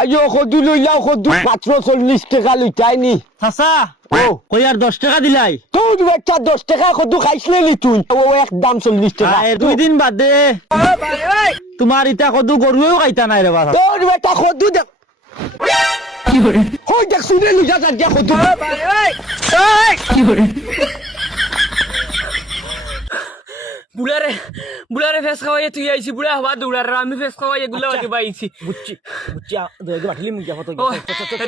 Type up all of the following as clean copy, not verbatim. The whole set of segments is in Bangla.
আইও কদু লইলাও কদু মাত্র 40 টাকা লইতাইনি চাচা ও কই আর 10 টাকা দিলাই তুই একটা 10 টাকা কদু খাইছলে নি তুই ও একদম 40 টাকা আয় 2 দিন বাদে তোমার ইটা কদু গরুও খাইতা নাই রে বাবা তোর বেটা কদু দে কি করে হই দেখ শুনে লইয়া যা কদু কি করে বুড়ারে ফেস খাওয়াইয়ে তুই আইছি বুড়া হওয়া দৌড়ার আমি ফেস খাওয়াইয়ে গুলা বাকি পাইছি বুঝছি বুঝছি দইগে বাটলি মুখ যাবো তো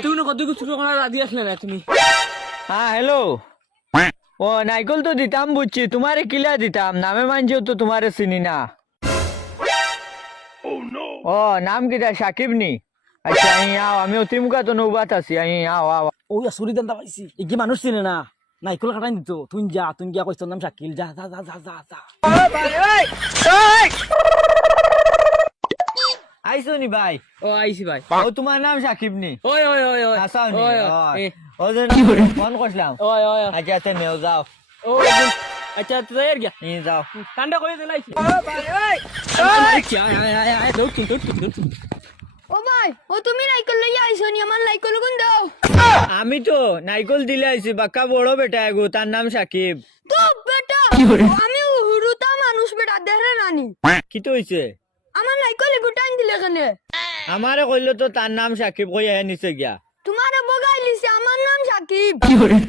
তুই না কত কিছু কোনা রাজি আসলে না তুমি হ্যাঁ হ্যালো ও নাইকল তো দিতাম বুঝছি তোমারে কিলা দিতাম নামে মানছিও তো তোমারে চিনি না ও নাম কিটা সাকিব নি আচ্ছা আই আও আমি অতিমুখা তো নৌবাত আছি আই আও আও ও আসুরি দান্দা পাইছি এগি মানুষ চিনে না নাইকল কাটাই দিত তুই যা তুই গিয়া কইছ তোর নাম শাকিল যা যা যা যা যা যা আইসো নি ভাই ও আইছি ভাই ও তোমার নাম সাকিব নি ওই ওই ওই ওই আসাও নি ওই ও যে ফোন করছিলাম ওই ওই আচ্ছা তে নেও যাও ও আচ্ছা তুই এর গিয়া নি যাও কান্ডা কই দিলাইছি ও ভাই ও তুমি নাইকল লইয়া আইছো নি আমার নাইকল গুন দাও আমি তো নাইকল দিলে আইছি বাক্কা বড় বেটা এগো তার নাম সাকিব তো বেটা আমি হুরুতা মানুষ বেটা দেরে নানি কি তো হইছে আমার নাইকল গুটাইন দিলে কেনে আমারে কইলো তো তার নাম সাকিব কই আয়া নিচে গিয়া তোমারে বগাইলিছে আমার নাম সাকিব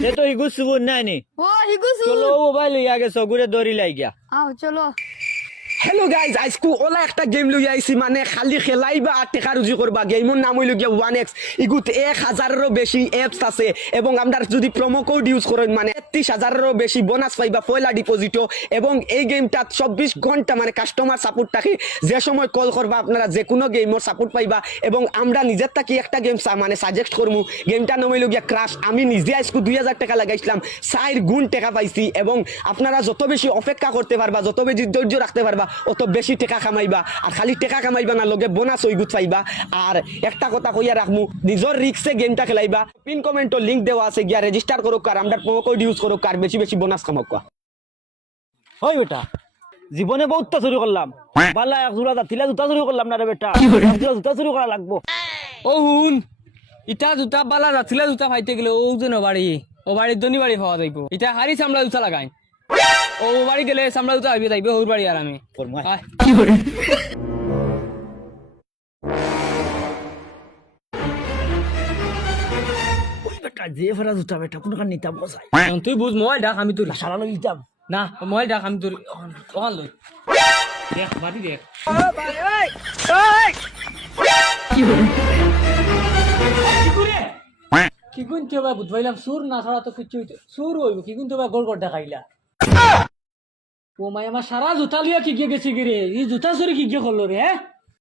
সে তো ইগু সুবুন নাই নি ও হিগুসু চলো মোবাইল লইয়া গেছো গুরে দড়ি লাই গিয়া আও চলো হ্যালো গাইজ আজকু ওলা একটা গেম লই আইছি মানে খালি খেলাইবা আর টাকা রুজি করবা গেমর নাম হইল গিয়া 1x ইগুত 1000 এরও বেশি অ্যাপস আছে এবং আমরা যদি প্রোমো কোড ইউজ করেন মানে 33000 এরও বেশি বোনাস পাইবা পয়লা ডিপোজিটও এবং এই গেমটা 24 ঘন্টা মানে কাস্টমার সাপোর্ট থাকে যে সময় কল করবা আপনারা যে কোনো গেমর সাপোর্ট পাইবা এবং আমরা নিজের থেকে একটা গেম মানে সাজেস্ট করমু গেমটা নাম হইল গিয়া ক্রাশ আমি নিজে আজকু 2000 টাকা লাগাইছিলাম 4 গুণ টাকা পাইছি এবং আপনারা যত বেশি অপেক্ষা করতে পারবা যত বেশি ধৈর্য রাখতে পারবা অত বেশি টাকা কামাইবা আর খালি টাকা কামাইবা না লগে বোনাস হই গুত পাইবা আর একটা কথা কইয়া রাখমু নিজর রিক্সে গেমটা খেলাইবা পিন কমেন্টও লিংক দেওয়া আছে গিয়া রেজিস্টার করুক আর আমরা প্রোমো কোড ইউজ করুক আর বেশি বেশি বোনাস কামাক ওই বেটা জীবনে বহুত চুরি করলাম বালা এক জোড়া জাতিলা জুতা চুরি করলাম না রে বেটা জুতা চুরি করা লাগবো ও হুন ইটা জুতা বালা রাছিলা জুতা ফাইতে গেলে ও যে বাড়ি ও বাড়ির দনি বাড়ি পাওয়া যাইব ইটা হারি চামড়া জুতা লাগাই ও বাড়ি গেলে চামড়া জুতা আইবে যাইবে ওর বাড়ি আর আমি আয়। ওই বেটা যে ফেরা জুতা বেটা কোন কান নিতাম কোসাই তুই বুঝ মোবাইল ডাক আমি তোর সারা লই নিতাম না মোবাইল ডাক আমি তোর ওখান লই দেখ বাড়ি দেখ কি গুণ কেউ বুঝবাইলাম সুর না ছাড়া তো কিছু সুর হইব কি গুণ তো গোল গোল দেখাইলা ও মাই আমার সারা জুতা লিয়া কি গিয়ে গেছি গিরে এই জুতা চুরি কি গিয়ে করলো রে হ্যাঁ